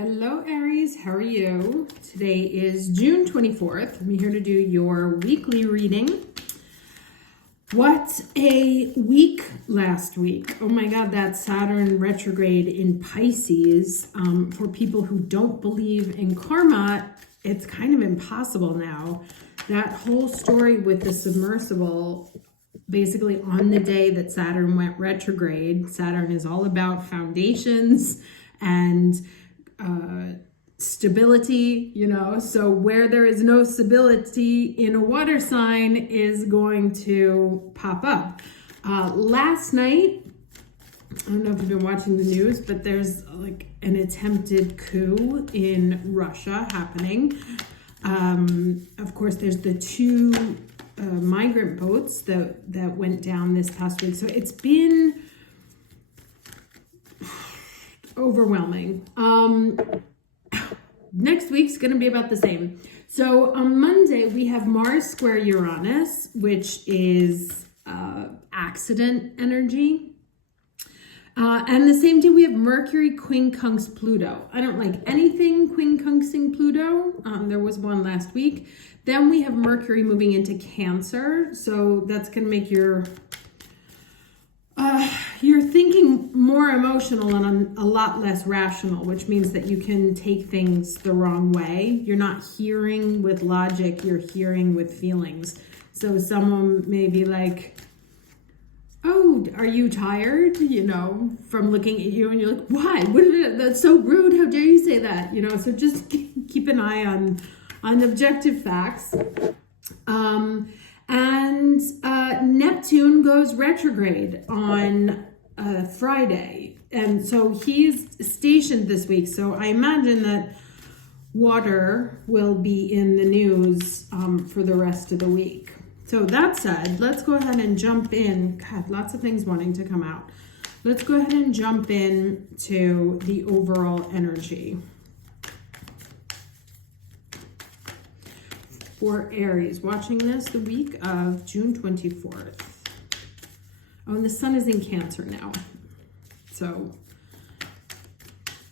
Hello Aries, how are you? Today is June 24th. I'm here to do your weekly reading. What a week last week. Oh my God, that Saturn retrograde in Pisces. For people who don't believe in karma, it's kind of impossible now. That whole story with the submersible, basically on the day that Saturn went retrograde, Saturn is all about foundations and stability, so where there is no stability in a water sign is going to pop up. Last night, I don't know if you've been watching the news, but there's like an attempted coup in Russia happening. Of course, there's the two migrant boats that went down this past week. So it's been overwhelming. Next week's going to be about the same. So on Monday, we have Mars square Uranus, which is accident energy. And the same day, we have Mercury quincunx Pluto. I don't like anything quincunxing Pluto. There was one last week. Then we have Mercury moving into Cancer. So that's going to make your you're thinking more emotional and a lot less rational, which means that you can take things the wrong way. You're not hearing with logic, you're hearing with feelings. So someone may be like, oh, are you tired? From looking at you, and you're like, why? That's so rude. How dare you say that? So just keep an eye on objective facts. And Neptune goes retrograde on Friday. And so he's stationed this week. So I imagine that water will be in the news for the rest of the week. So that said, let's go ahead and jump in. God, lots of things wanting to come out. Let's go ahead and jump in to the overall energy. For Aries, watching this the week of June 24th. Oh, and the sun is in Cancer now. So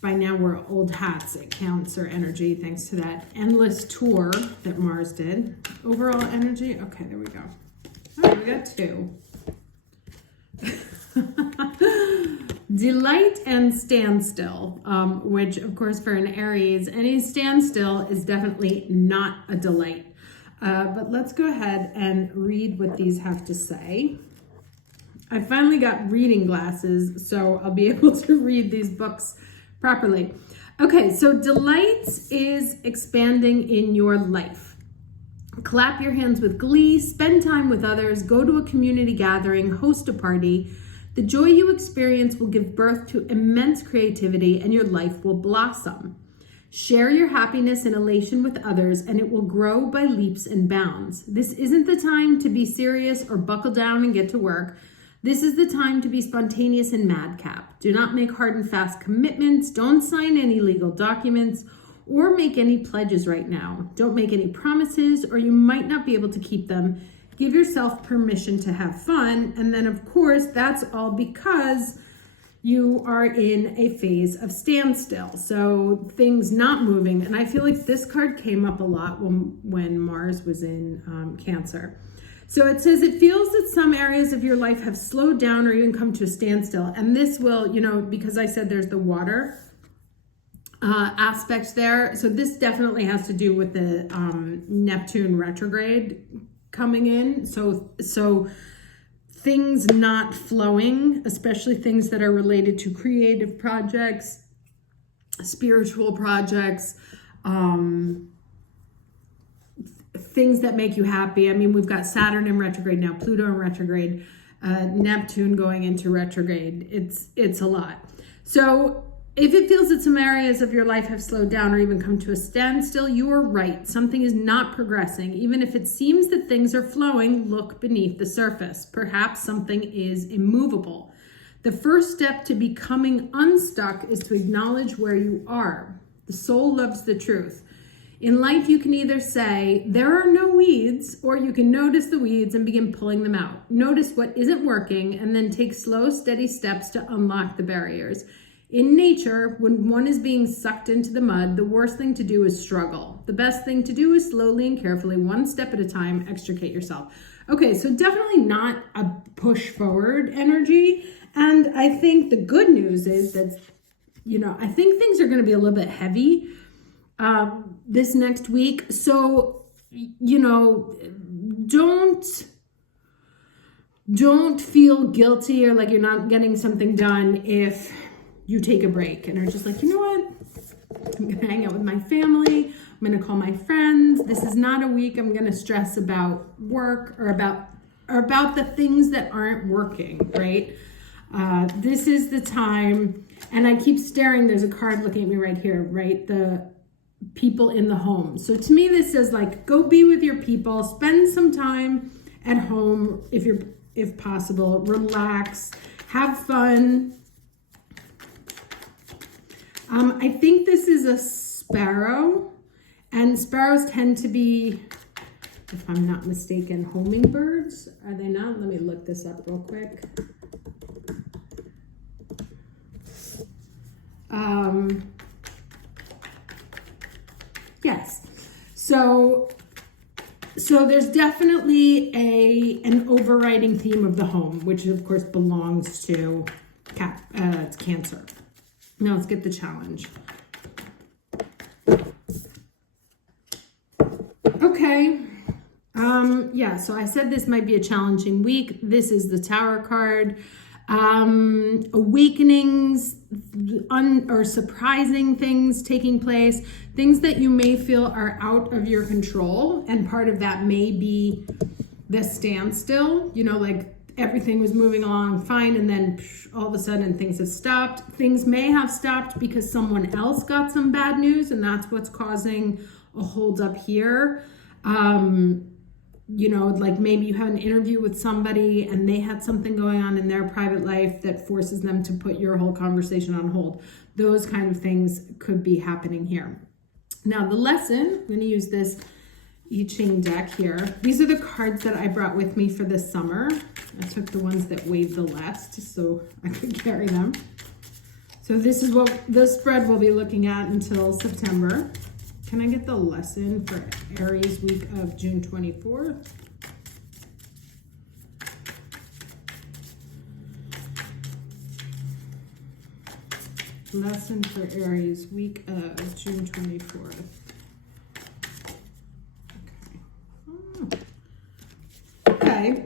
by now we're old hats at Cancer energy, thanks to that endless tour that Mars did. Overall energy, okay, there we go. All right, we got two. Delight and standstill, which of course for an Aries, any standstill is definitely not a delight. But let's go ahead and read what these have to say. I finally got reading glasses, so I'll be able to read these books properly. Okay, so delight is expanding in your life. Clap your hands with glee, spend time with others, go to a community gathering, host a party. The joy you experience will give birth to immense creativity and your life will blossom. Share your happiness and elation with others and it will grow by leaps and bounds. This isn't the time to be serious or buckle down and get to work. This is the time to be spontaneous and madcap. Do not make hard and fast commitments. Don't sign any legal documents or make any pledges right now. Don't make any promises or you might not be able to keep them. Give yourself permission to have fun. And then of course, that's all because you are in a phase of standstill. So things not moving. And I feel like this card came up a lot when Mars was in Cancer. So it says, it feels that some areas of your life have slowed down or even come to a standstill. And this will, because I said there's the water aspect there. So this definitely has to do with the Neptune retrograde coming in. So things not flowing, especially things that are related to creative projects, spiritual projects, things that make you happy. I mean, we've got Saturn in retrograde now, Pluto in retrograde, Neptune going into retrograde. It's a lot. So if it feels that some areas of your life have slowed down or even come to a standstill, you are right. Something is not progressing. Even if it seems that things are flowing, look beneath the surface. Perhaps something is immovable. The first step to becoming unstuck is to acknowledge where you are. The soul loves the truth. In life, you can either say, there are no weeds, or you can notice the weeds and begin pulling them out. Notice what isn't working and then take slow, steady steps to unlock the barriers. In nature, when one is being sucked into the mud, the worst thing to do is struggle. The best thing to do is slowly and carefully, one step at a time, extricate yourself. Okay, so definitely not a push forward energy. And I think the good news is that, I think things are going to be a little bit heavy this next week. So, don't feel guilty or like you're not getting something done if you take a break and are just like, you know what? I'm going to hang out with my family. I'm going to call my friends. This is not a week I'm going to stress about work or about the things that aren't working, right? This is the time, and I keep staring. There's a card looking at me right here, right? The people in the home. So to me, this says like, go be with your people, spend some time at home if possible, relax, have fun. I think this is a sparrow, and sparrows tend to be, if I'm not mistaken, hummingbirds. Are they not? Let me look this up real quick. Yes. So there's definitely an overriding theme of the home, which of course belongs to it's Cancer. Now let's get the challenge. Okay. Yeah, so I said this might be a challenging week. This is the Tower card. Awakenings or surprising things taking place, things that you may feel are out of your control, and part of that may be the standstill, like everything was moving along fine and then all of a sudden things have stopped. Things may have stopped because someone else got some bad news, and that's what's causing a hold up here. Like maybe you have an interview with somebody and they had something going on in their private life that forces them to put your whole conversation on hold. Those kind of things could be happening here. Now the lesson, I'm going to use this I Ching deck here. These are the cards that I brought with me for this summer. I took the ones that weighed the less so I could carry them. So this is what the spread we'll be looking at until September. Can I get the lesson for Aries week of June 24th? Lesson for Aries week of June 24th. Okay.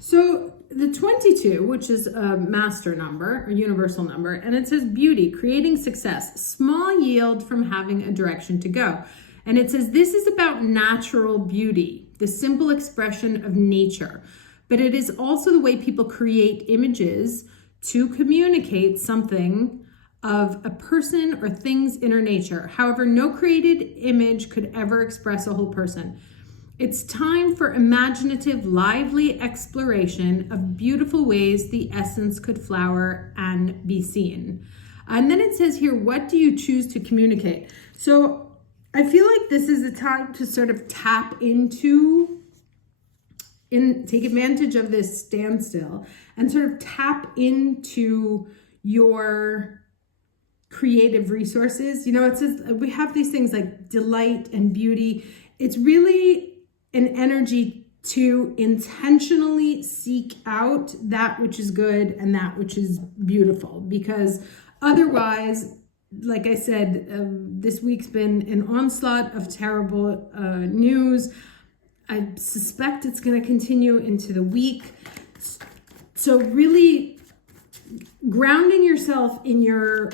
So the 22, which is a master number, a universal number, and it says beauty, creating success, small yield from having a direction to go. And it says this is about natural beauty, the simple expression of nature, but it is also the way people create images to communicate something of a person or thing's inner nature. However, no created image could ever express a whole person. It's time for imaginative, lively exploration of beautiful ways the essence could flower and be seen. And then it says here, what do you choose to communicate? So I feel like this is the time to sort of tap into, take advantage of this standstill and sort of tap into your creative resources. It says we have these things like delight and beauty. It's really an energy to intentionally seek out that which is good and that which is beautiful, because otherwise, like I said, this week's been an onslaught of terrible news. I suspect it's going to continue into the week. So really grounding yourself in your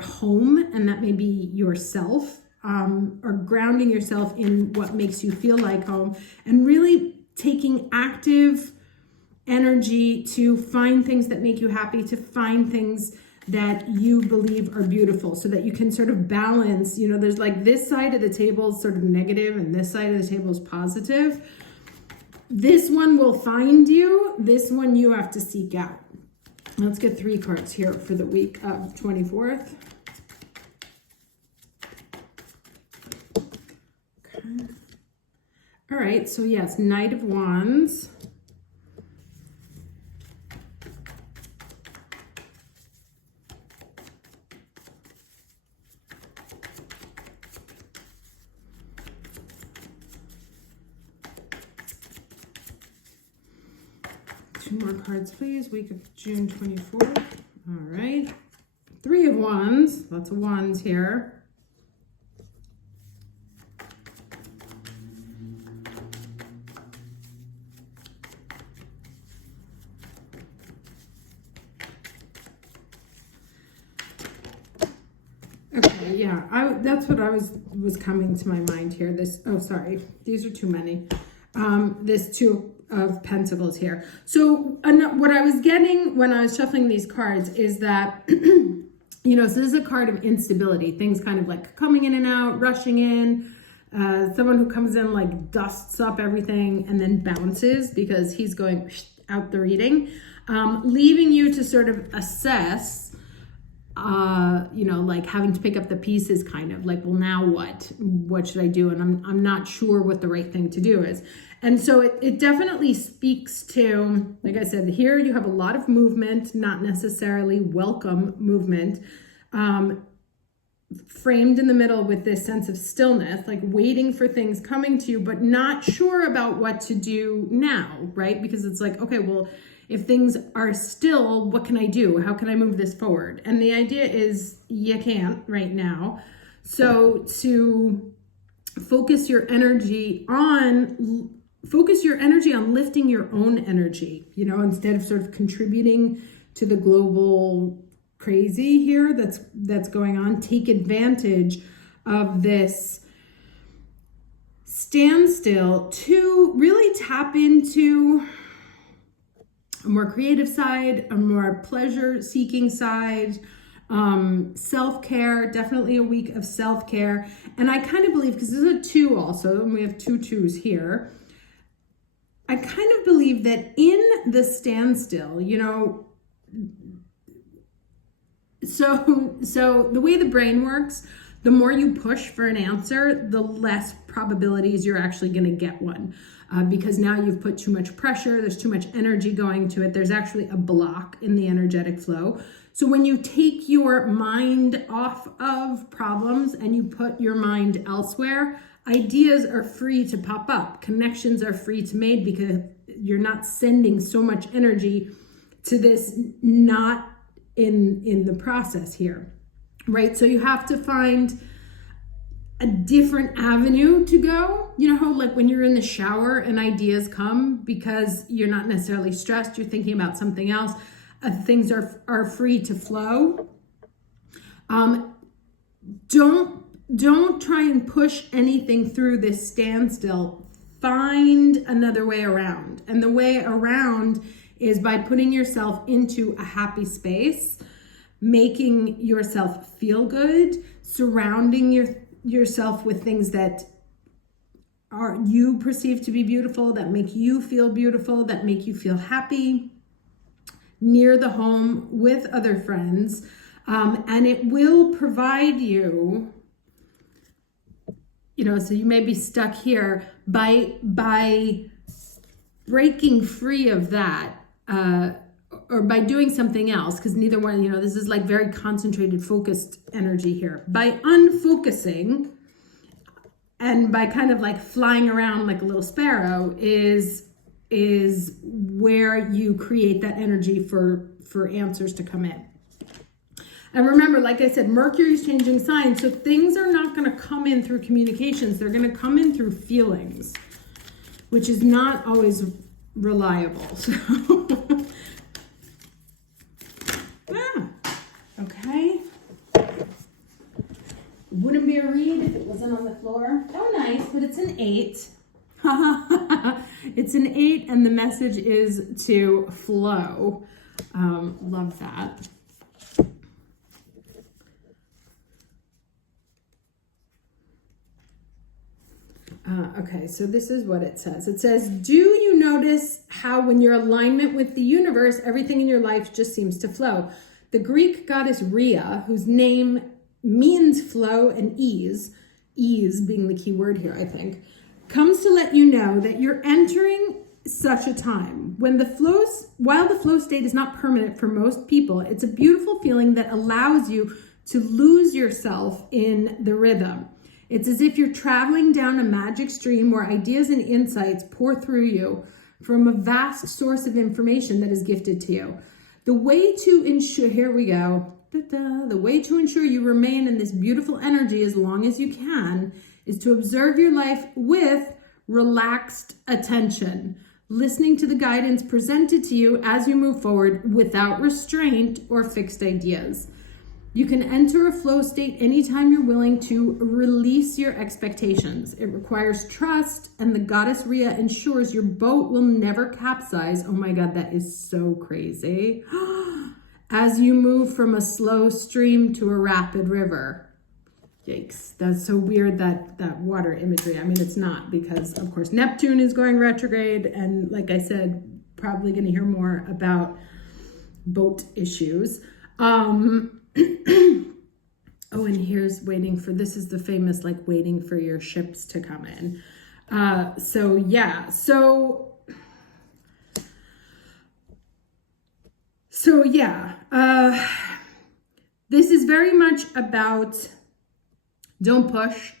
home, and that may be yourself, or grounding yourself in what makes you feel like home, and really taking active energy to find things that make you happy, to find things that you believe are beautiful, so that you can sort of balance, there's like this side of the table is sort of negative and this side of the table is positive. This one will find you, this one you have to seek out. Let's get 3 cards here for the week of 24th. Okay. All right, so yes, Knight of Wands. 2 more cards, please. Week of June 24th. All right. 3 of Wands. Lots of wands here. Okay, yeah, that's what I was coming to my mind here. Oh, sorry, these are too many. This 2 of Pentacles here. So what I was getting when I was shuffling these cards is that, so this is a card of instability. Things kind of like coming in and out, rushing in. Someone who comes in, like, dusts up everything and then bounces because he's going out the reading, leaving you to sort of assess, like having to pick up the pieces, kind of like, well, now what should I do? And I'm not sure what the right thing to do is. And so it definitely speaks to, like I said, here you have a lot of movement, not necessarily welcome movement, framed in the middle with this sense of stillness, like waiting for things coming to you, but not sure about what to do now, right? Because it's like, okay, well, if things are still, what can I do? How can I move this forward? And the idea is you can't right now. So to focus your energy on lifting your own energy, instead of sort of contributing to the global crazy here that's going on. Take advantage of this standstill to really tap into a more creative side, a more pleasure-seeking side, self-care, definitely a week of self-care. And I kind of believe, because this is a 2 also, and we have 2 2s here, I kind of believe that in the standstill, so the way the brain works, the more you push for an answer, the less probabilities you're actually going to get one. Because now you've put too much pressure, there's too much energy going to it, there's actually a block in the energetic flow. So when you take your mind off of problems and you put your mind elsewhere, ideas are free to pop up, connections are free to make, because you're not sending so much energy to this not in the process here, right? So you have to find a different avenue to go. You know how, like, when you're in the shower and ideas come because you're not necessarily stressed, you're thinking about something else, things are free to flow. Don't try and push anything through this standstill. Find another way around. And the way around is by putting yourself into a happy space, making yourself feel good, surrounding yourself with things that you perceive to be beautiful, that make you feel beautiful, that make you feel happy, near the home with other friends. And it will provide you, so you may be stuck here by breaking free of that, or by doing something else, because neither one, this is like very concentrated, focused energy here. By unfocusing and by kind of like flying around like a little sparrow is where you create that energy for answers to come in. And remember, like I said, Mercury's changing signs, so things are not going to come in through communications. They're going to come in through feelings, which is not always reliable. So okay. Wouldn't be a read if it wasn't on the floor. Oh, nice, but it's an 8. It's an 8, and the message is to flow. Love that. Okay, so this is what it says. It says, do you notice how when you're in alignment with the universe, everything in your life just seems to flow? The Greek goddess Rhea, whose name means flow and ease being the key word here, I think, comes to let you know that you're entering such a time while the flow state is not permanent for most people. It's a beautiful feeling that allows you to lose yourself in the rhythm. It's as if you're traveling down a magic stream where ideas and insights pour through you from a vast source of information that is gifted to you. The way to ensure, here we go, the way to ensure you remain in this beautiful energy as long as you can is to observe your life with relaxed attention, listening to the guidance presented to you as you move forward without restraint or fixed ideas. You can enter a flow state anytime you're willing to release your expectations. It requires trust, and the goddess Rhea ensures your boat will never capsize. Oh my God, that is so crazy. As you move from a slow stream to a rapid river. Yikes, that's so weird, that water imagery. I mean, it's not, because of course Neptune is going retrograde, and like I said, probably going to hear more about boat issues. Oh, and here's waiting for, this is the famous, like, waiting for your ships to come in. So yeah, this is very much about, don't push.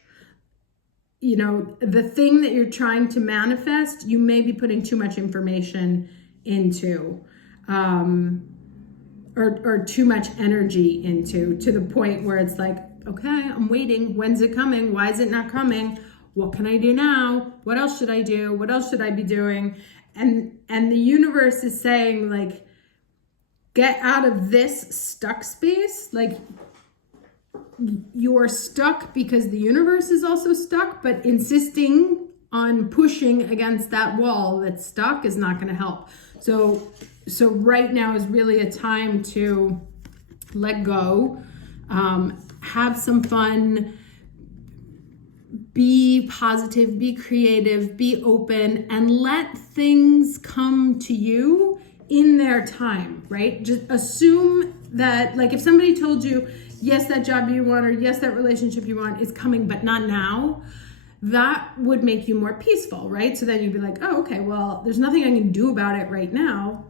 You know, the thing that you're trying to manifest, you may be putting too much information into, or too much energy into, to the point where it's like, okay, I'm waiting. When's it coming? Why is it not coming? What can I do now? What else should I do? What else should I be doing? And the universe is saying, like, get out of this stuck space. Like, you're stuck because the universe is also stuck, but insisting on pushing against that wall that's stuck is not going to help. So right now is really a time to let go, have some fun, be positive, be creative, be open, and let things come to you in their time, right? Just assume that, like, if somebody told you, yes, that job you want, or yes, that relationship you want is coming, but not now, that would make you more peaceful, right? So then you'd be like, oh, okay, well, there's nothing I can do about it right now.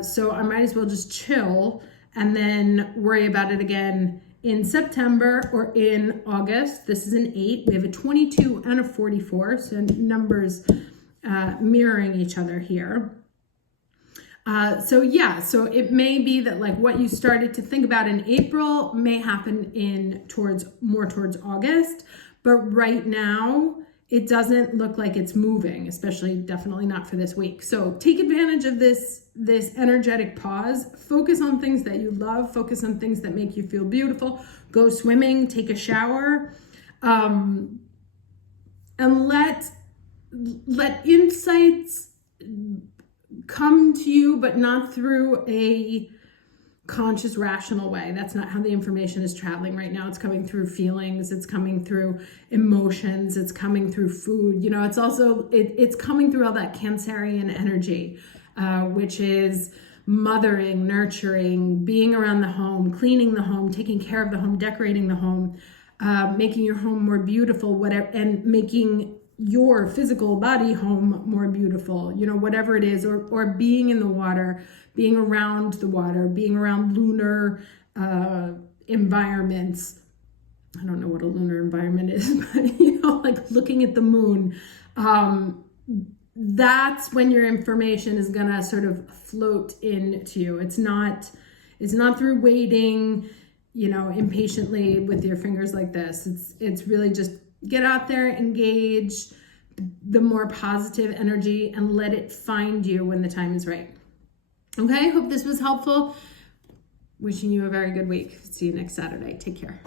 So I might as well just chill and then worry about it again in September or in August. This is an 8. We have a 22 and a 44. So numbers mirroring each other here. So it may be that, like, what you started to think about in April may happen towards August, but right now it doesn't look like it's moving, especially definitely not for this week. So take advantage of this energetic pause. Focus on things that you love. Focus on things that make you feel beautiful. Go swimming, take a shower, and let insights come to you, but not through a conscious, rational way. That's not how the information is traveling right now. It's coming through feelings. It's coming through emotions. It's coming through food. You know, it's also, it's coming through all that Cancerian energy, which is mothering, nurturing, being around the home, cleaning the home, taking care of the home, decorating the home, making your home more beautiful, whatever, and making your physical body home more beautiful, you know, whatever it is, or being in the water, being around the water, being around lunar environments. I don't know what a lunar environment is, but, you know, like looking at the moon. That's when your information is gonna sort of float into you. It's not through waiting, you know, impatiently with your fingers like this. It's really just get out there, engage the more positive energy, and let it find you when the time is right. Okay, hope this was helpful. Wishing you a very good week. See you next Saturday. Take care.